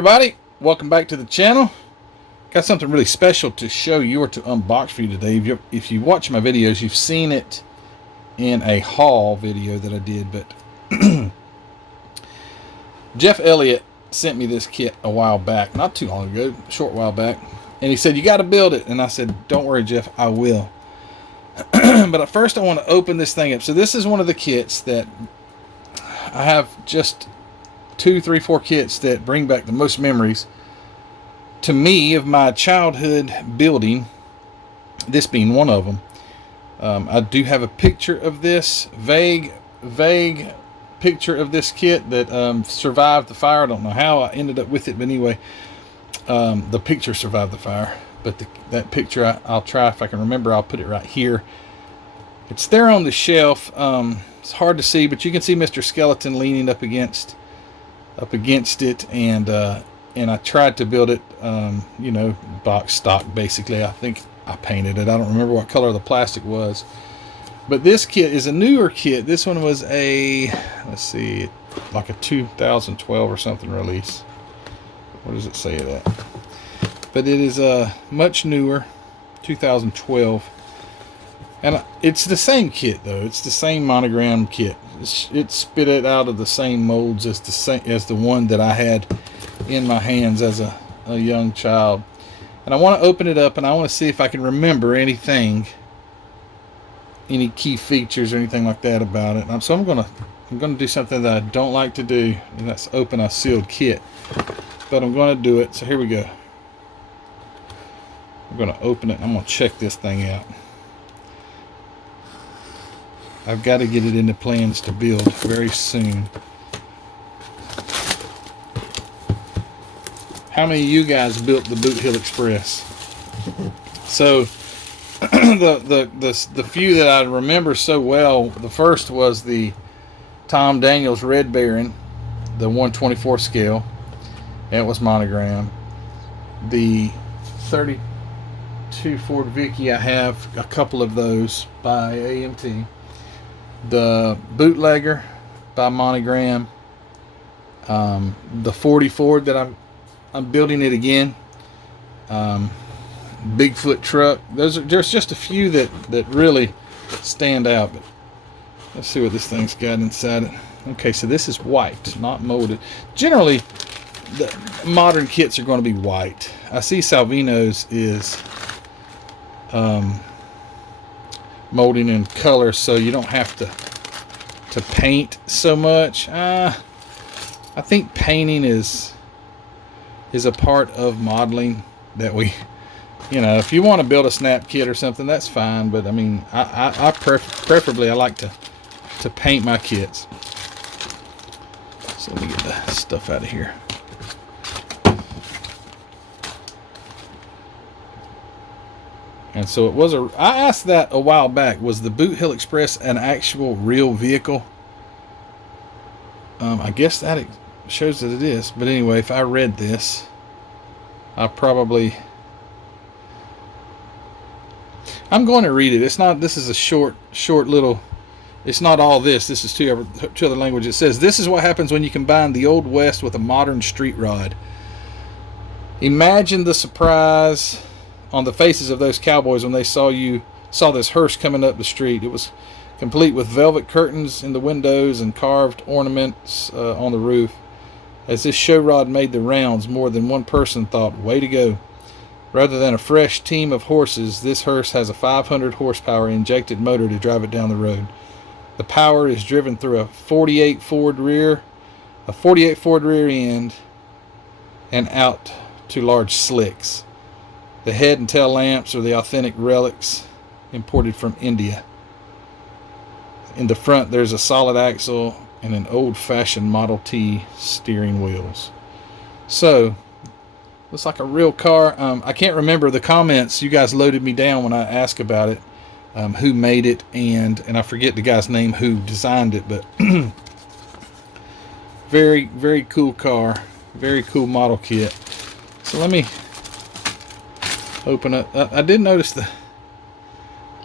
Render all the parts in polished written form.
everybody, welcome back to the channel. Got something really special to show you or to unbox for you today. If you watch my videos, you've seen it in a haul video that I did, but Jeff Elliott sent me this kit a while back, not too long ago, a short while back, and he said, you got to build it. And I said, don't worry, Jeff, I will. But at first I want to open this thing up. So this is one of the kits that I have, just 2, 3, 4 kits that bring back the most memories to me of my childhood building, this being one of them. I do have a picture of this, vague picture of this kit that survived the fire. I don't know how I ended up with it, but anyway, the picture survived the fire. But that picture, I'll try, if I can remember, I'll put it right here. It's there on the shelf. It's hard to see, but you can see Mr. Skeleton leaning up against it, and I tried to build it, you know, box stock basically. I think I painted it. I don't remember what color the plastic was, but this kit is a newer kit. This one was a, let's see, like a 2012 or something release. What does it say that? But it is a much newer, 2012, and it's the same kit though. It's the same Monogram kit. It spit it out of the same molds as the one that I had in my hands as a young child. And I want to open it up, and I want to see if I can remember anything, any key features or anything like that about it. So I'm gonna do something that I don't like to do, and that's open a sealed kit. But I'm going to do it. So here we go. I'm going to open it, and I'm going to check this thing out. I've got to get it into plans to build very soon. How many of you guys built the Boot Hill Express? So the few that I remember so well, the first was the Tom Daniels Red Baron, the 1/24 scale. And it was Monogram. The 32 Ford Vicky, I have a couple of those by AMT. The Bootlegger by Monogram. The 40 Ford that I'm building it again. Bigfoot truck. There's just a few that really stand out. But let's see what this thing's got inside it. Okay, so this is white, not molded. Generally, the modern kits are going to be white. I see Salvino's is molding in color, so you don't have to paint so much. I think painting is a part of modeling that we, you know, if you want to build a snap kit or something, that's fine. But I mean, preferably I like to paint my kits. So let me get the stuff out of here. And so it was I asked that a while back, was the Boot Hill Express an actual real vehicle? I guess that shows that it is. But anyway, if I read this, I'm going to read it. It's not, this is a short little, it's not all this. This is two other languages. It says, this is what happens when you combine the Old West with a modern street rod. Imagine the surprise on the faces of those cowboys when they saw this hearse coming up the street. It was complete with velvet curtains in the windows and carved ornaments on the roof. As this show rod made the rounds, more than one person thought, way to go. Rather than a fresh team of horses, this hearse has a 500 horsepower injected motor to drive it down the road. The power is driven through a 48 Ford rear end, and out to large slicks. The head and tail lamps are the authentic relics imported from India. In the front, there's a solid axle and an old-fashioned Model T steering wheels. So, looks like a real car. I can't remember the comments. You guys loaded me down when I asked about it, who made it, and I forget the guy's name who designed it, but very, very cool car. Very cool model kit. So let me open up. I did notice the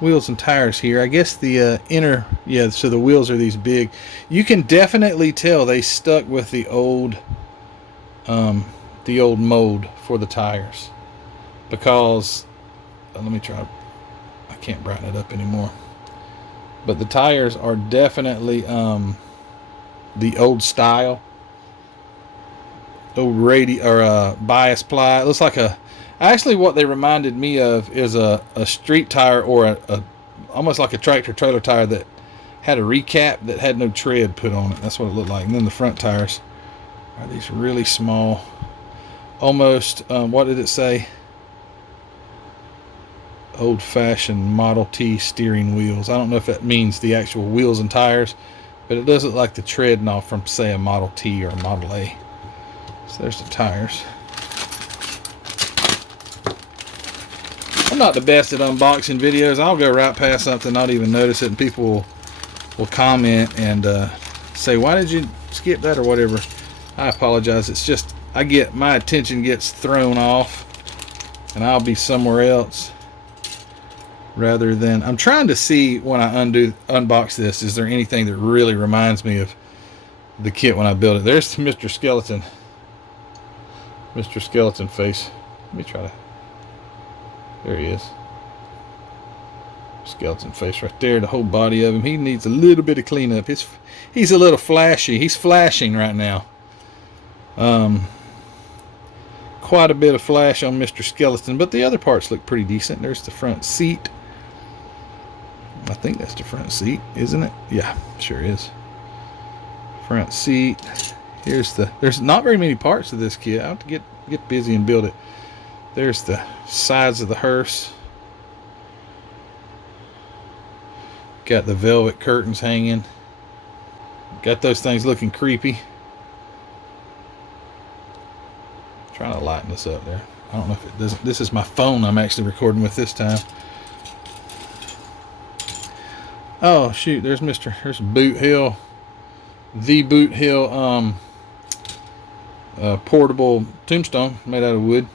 wheels and tires here. I guess the inner, yeah, so the wheels are these big. You can definitely tell they stuck with the old the old mold for the tires, because let me try. I can't brighten it up anymore. But the tires are definitely the old style, old bias ply. It looks like actually what they reminded me of is a street tire, or a almost like a tractor trailer tire that had a recap that had no tread put on it. That's what it looked like. And then the front tires are these really small, almost what did it say? Old-fashioned Model T steering wheels. I don't know if that means the actual wheels and tires, but it does look like the treading off from, say, a Model T or a Model A. So there's the tires. I'm not the best at unboxing videos. I'll go right past something, not even notice it, and people will comment and say, why did you skip that or whatever. I apologize. It's just my attention gets thrown off and I'll be somewhere else, rather than I'm trying to see when I unbox this, is there anything that really reminds me of the kit when I built it. There's Mr. Skeleton face. Let me try to, there he is. Skeleton face right there, the whole body of him. He needs a little bit of cleanup. He's a little flashy. He's flashing right now. Quite a bit of flash on Mr. Skeleton, but the other parts look pretty decent. There's the front seat. I think that's the front seat, isn't it? Yeah, sure is. Front seat. There's not very many parts of this kit. I have to get busy and build it. There's the sides of the hearse. Got the velvet curtains hanging. Got those things looking creepy. Trying to lighten this up there. I don't know if it doesn't. This is my phone I'm actually recording with this time. Oh shoot, there's Boot Hill. The Boot Hill portable tombstone made out of wood.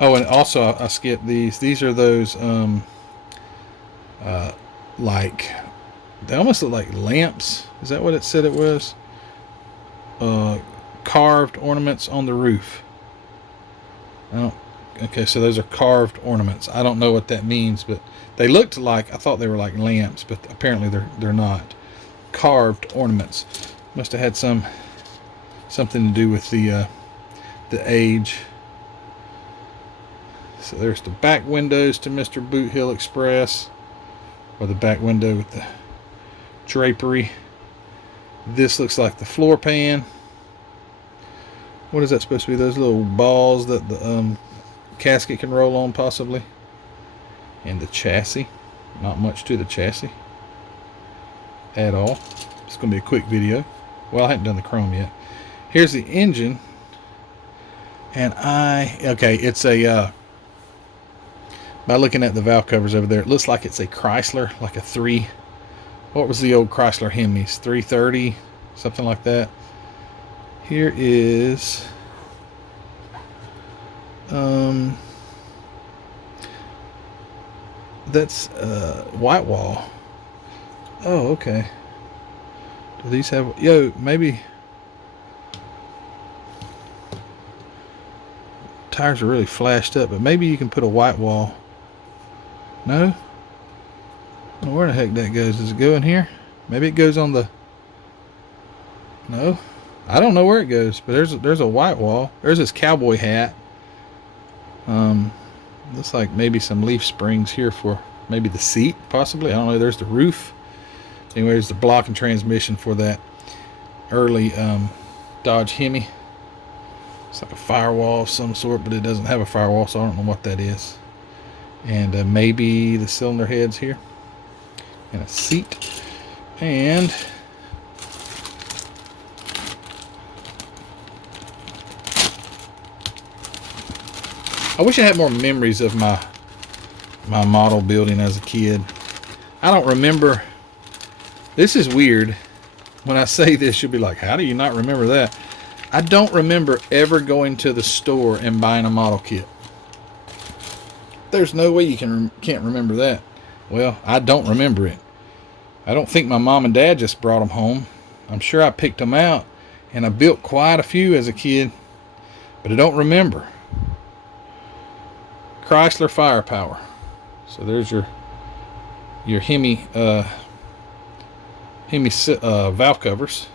Oh, and also I skipped these. These are those like, they almost look like lamps. Is that what it said it was? Carved ornaments on the roof. Okay, so those are carved ornaments. I don't know what that means, but they looked like, I thought they were like lamps, but apparently they're not. Carved ornaments. Must have had something to do with the age. So there's the back windows to Mr. Boot Hill Express, or the back window with the drapery. This looks like the floor pan. What is that supposed to be? Those little balls that the casket can roll on, possibly. And the chassis. Not much to the chassis at all. It's going to be a quick video. Well, I haven't done the chrome yet. Here's the engine. And okay, it's a by looking at the valve covers over there, it looks like it's a Chrysler, like a 3. What was the old Chrysler Hemis? 330, something like that. Here is that's white wall. Oh, okay. Do these have, maybe tires are really flashed up, but maybe you can put a white wall. No? I don't know where the heck that goes. Does it go in here? Maybe it goes on the... No? I don't know where it goes, but there's a white wall. There's this cowboy hat. Looks like maybe some leaf springs here for maybe the seat, possibly. I don't know. There's the roof. Anyway, there's the block and transmission for that early Dodge Hemi. It's like a firewall of some sort, but it doesn't have a firewall, so I don't know what that is. And maybe the cylinder heads here. And a seat. And I wish I had more memories of my model building as a kid. I don't remember. This is weird. When I say this, you'll be like, how do you not remember that? I don't remember ever going to the store and buying a model kit. There's no way you can't remember that. Well, I don't remember it. I don't think my mom and dad just brought them home. I'm sure I picked them out and I built quite a few as a kid, but I don't remember. Chrysler Firepower. So there's your Hemi valve covers.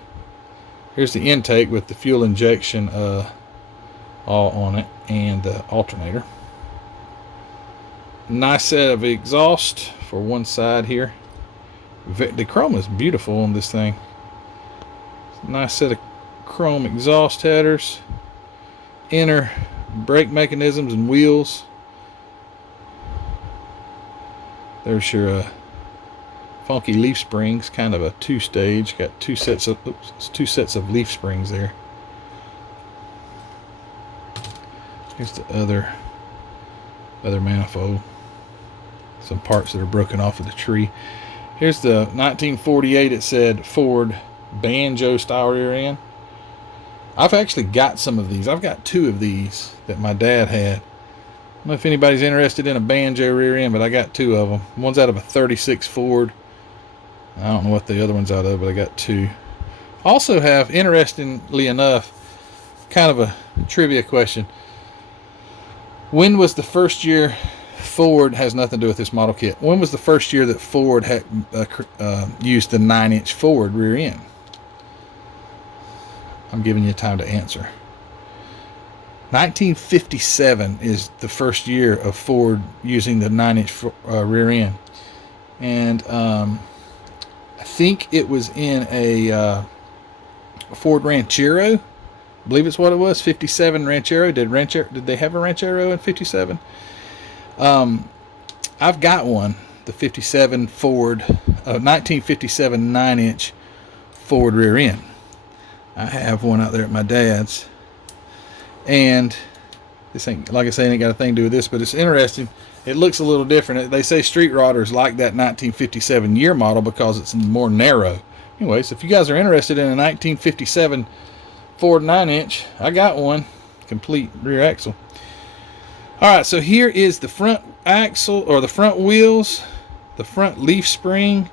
Here's the intake with the fuel injection all on it, and the alternator. Nice set of exhaust for one side here. The chrome is beautiful on this thing. Nice set of chrome exhaust headers. Inner brake mechanisms and wheels. There's your funky leaf springs, kind of a two-stage. Got two sets of leaf springs there. Here's the other manifold. Some parts that are broken off of the tree. Here's the 1948. It said Ford banjo style rear end. I've actually got some of these. I've got two of these that my dad had. I don't know if anybody's interested in a banjo rear end, but I got two of them. One's out of a 36 Ford. I don't know what the other one's out of, but I got two. Also have, interestingly enough, kind of a trivia question. When was the first year Ford, has nothing to do with this model kit, when was the first year that Ford had used the 9-inch forward rear end? I'm giving you time to answer. 1957 is the first year of Ford using the 9-inch rear end. And I think it was in a Ford Ranchero. I believe it's what it was, 57 Ranchero. Did they have a Ranchero in 57? I've got one, the 57 Ford, 1957 9-inch Ford rear end. I have one out there at my dad's, and this ain't, like I say, ain't got a thing to do with this, but it's interesting. It looks a little different. They say street rodders like that 1957 year model because it's more narrow. Anyways, if you guys are interested in a 1957 Ford 9-inch, I got one, complete rear axle. All right, so here is the front axle, or the front wheels, the front leaf spring,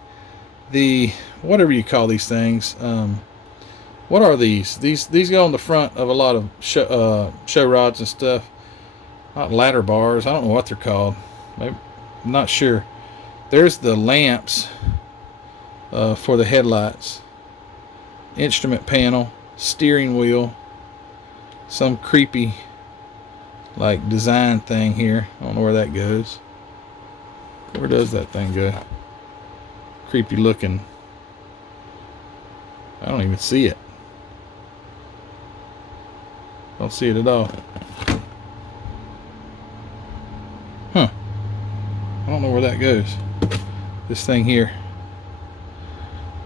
the whatever you call these things. What are these? These go on the front of a lot of show rods and stuff. Not ladder bars. I don't know what they're called. Maybe, I'm not sure. There's the lamps for the headlights. Instrument panel, steering wheel, some creepy like design thing here. I don't know where that goes. Where does that thing go? Creepy looking. I don't even see it. Don't see it at all. Huh. I don't know where that goes. This thing here.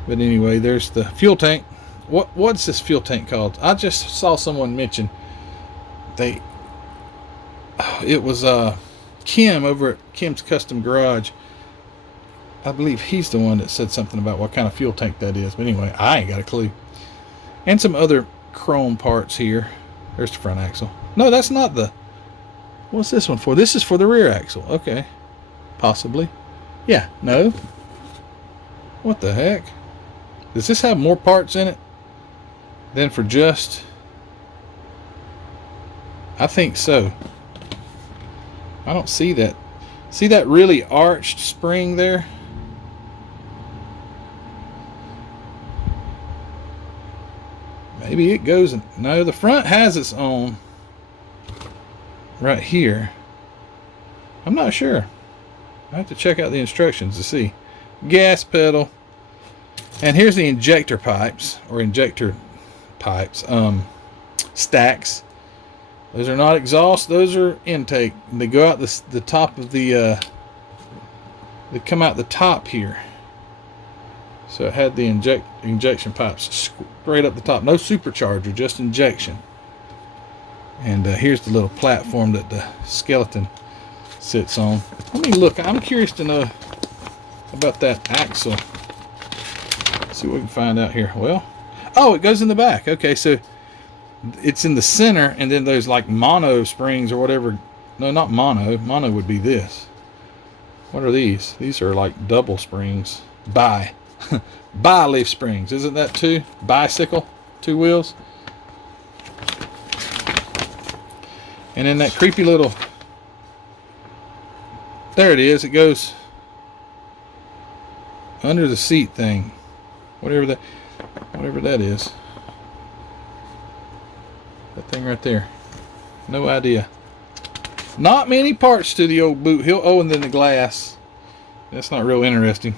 But anyway, there's the fuel tank. What's this fuel tank called? I just saw someone mention it was Kim over at Kim's Custom Garage. I believe he's the one that said something about what kind of fuel tank that is. But anyway, I ain't got a clue. And some other chrome parts here. There's the front axle. No, that's not the... What's this one for? This is for the rear axle. Okay. Possibly. Yeah, no. What the heck? Does this have more parts in it than for just... I think so. I don't see that. See that really arched spring there? Maybe it goes in... No, the front has its own right here. I'm not sure. I have to check out the instructions to see. Gas pedal. And here's the injector pipes, or injector pipes. Stacks. Those are not exhaust, those are intake. They go out the top of the they come out the top here. So it had the injection pipes straight up the top. No supercharger, just injection. And here's the little platform that the skeleton sits on. Let me look. I'm curious to know about that axle. Let's see what we can find out here. Well, oh, it goes in the back. Okay, so it's in the center, and then there's like mono springs or whatever. No, not mono. Mono would be this. What are these? These are like double springs. Bi leaf springs. Isn't that two? Bicycle, 2 wheels. And then that creepy little, there it is. It goes under the seat thing, whatever that is. That thing right there. No idea. Not many parts to the old boot. Oh, and then the glass. That's not real interesting.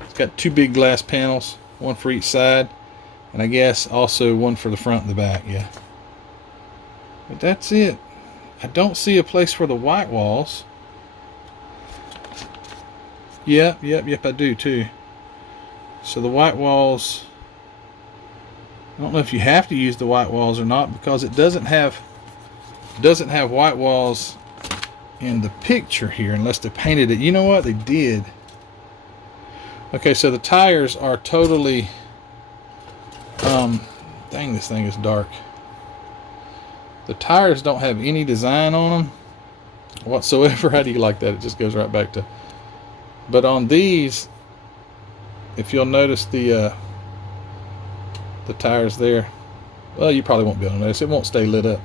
It's got two big glass panels, one for each side, and I guess also one for the front and the back. Yeah. But that's it. I don't see a place for the white walls. Yep, I do too. So the white walls, I don't know if you have to use the white walls or not, because it doesn't have white walls in the picture here unless they painted it. You know what? They did. Okay, so the tires are totally dang, this thing is dark. The tires don't have any design on them whatsoever. How do you like that? It just goes right back to. But on these, if you'll notice the tires there, well, you probably won't be able to notice. It won't stay lit up.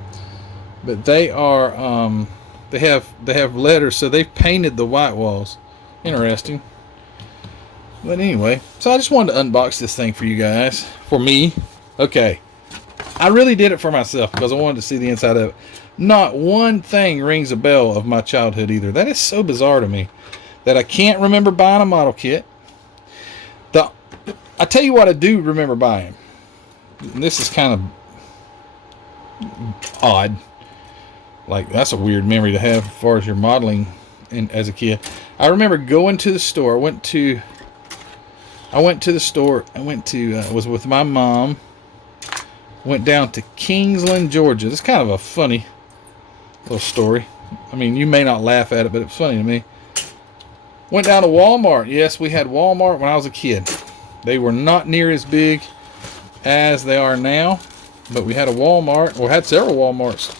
But they are they have letters, so they've painted the white walls. Interesting. But anyway, so I just wanted to unbox this thing for you guys. For me. Okay. I really did it for myself because I wanted to see the inside of it. Not one thing rings a bell of my childhood either. That is so bizarre to me that I can't remember buying a model kit. I tell you what I do remember buying. And this is kind of odd. Like, that's a weird memory to have as far as your modeling as a kid. I remember going to the store. I went to the store. Was with my mom. Went down to Kingsland, Georgia. It's kind of a funny little story. I mean, you may not laugh at it, but it's funny to me. Went down to Walmart. Yes, we had Walmart when I was a kid. They were not near as big as they are now, but we had a Walmart, or had several Walmarts.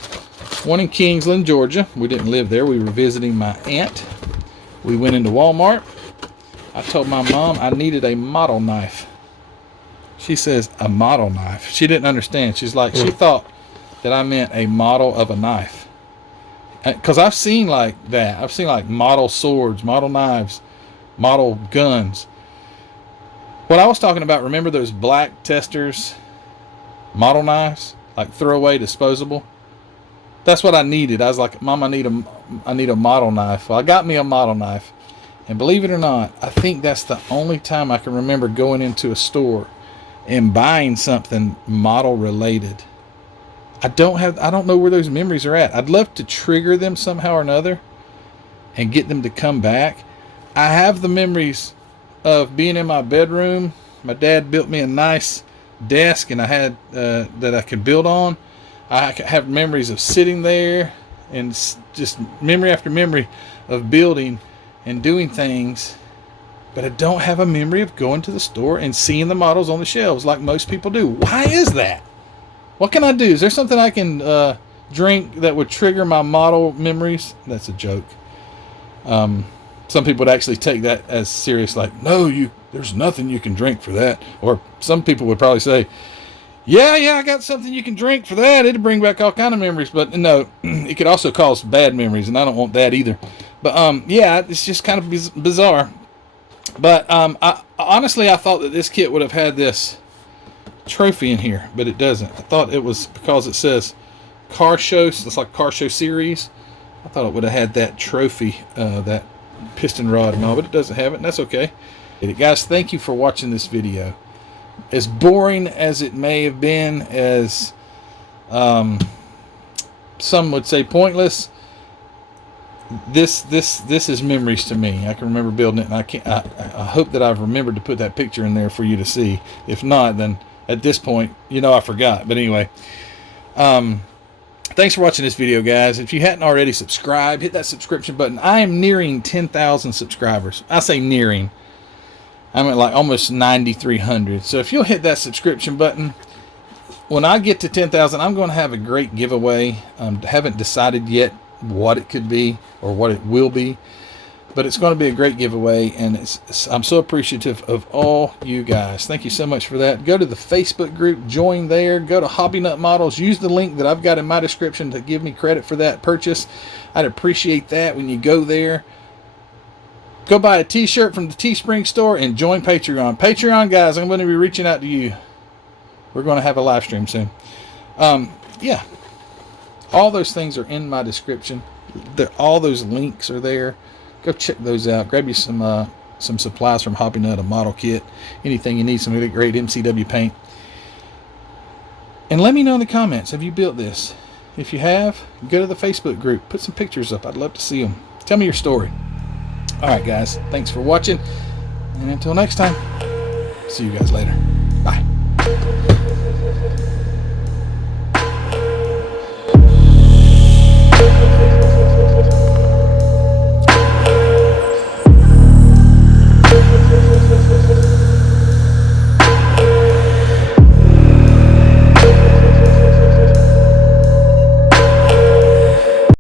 One in Kingsland, Georgia. We didn't live there. We were visiting my aunt. We went into Walmart. I told my mom I needed a model knife. She says, a model knife. She didn't understand. She's like, she thought that I meant a model of a knife. Because I've seen like that. I've seen like model swords, model knives, model guns. What I was talking about, remember those black testers model knives? Like throwaway, disposable? That's what I needed. I was like, Mom, I need a model knife. Well, I got me a model knife. And believe it or not, I think that's the only time I can remember going into a store and buying something model related. I don't know where those memories are at. I'd love to trigger them somehow or another and get them to come back. I have the memories of being in my bedroom. My dad built me a nice desk, and I had that I could build on. I have memories of sitting there, and just memory after memory of building and doing things. But I don't have a memory of going to the store and seeing the models on the shelves like most people do. Why is that? What can I do? Is there something I can drink that would trigger my model memories? That's a joke. Some people would actually take that as serious, like, no, there's nothing you can drink for that. Or some people would probably say, yeah, I got something you can drink for that. It'll bring back all kind of memories. But no, it could also cause bad memories, and I don't want that either. But yeah, it's just kind of bizarre. But honestly, I thought that this kit would have had this trophy in here, but it doesn't. I thought it was because it says car show. It's like car show series. I thought it would have had that trophy, that piston rod and all, but it doesn't have it, and that's okay. Guys, thank you for watching this video. As boring as it may have been, as some would say pointless, this is memories to me. I can remember building it, and I hope that I've remembered to put that picture in there for you to see. If not, then at this point, I forgot. But anyway, thanks for watching this video, guys. If you hadn't already subscribed, hit that subscription button. I am nearing 10,000 subscribers. I say nearing. I'm at like almost 9,300. So if you'll hit that subscription button, when I get to 10,000, I'm going to have a great giveaway. Haven't decided yet what it could be or what it will be, But it's going to be a great giveaway, and I'm so appreciative of all you guys. Thank you so much for that. Go to the Facebook group, join there. Go to Hobby Nut Models. Use the link that I've got in my description to give me credit for that purchase. I'd appreciate that when you go there. Go buy a t-shirt from the Teespring store and join Patreon. Patreon, guys, I'm going to be reaching out to you. We're going to have a live stream soon. Yeah. All those things are in my description. All those links are there. Go check those out. Grab you some supplies from Hobby Nut, a model kit, anything you need, some really great MCW paint. And let me know in the comments, have you built this? If you have, go to the Facebook group. Put some pictures up. I'd love to see them. Tell me your story. Alright guys, thanks for watching. And until next time, see you guys later. Bye.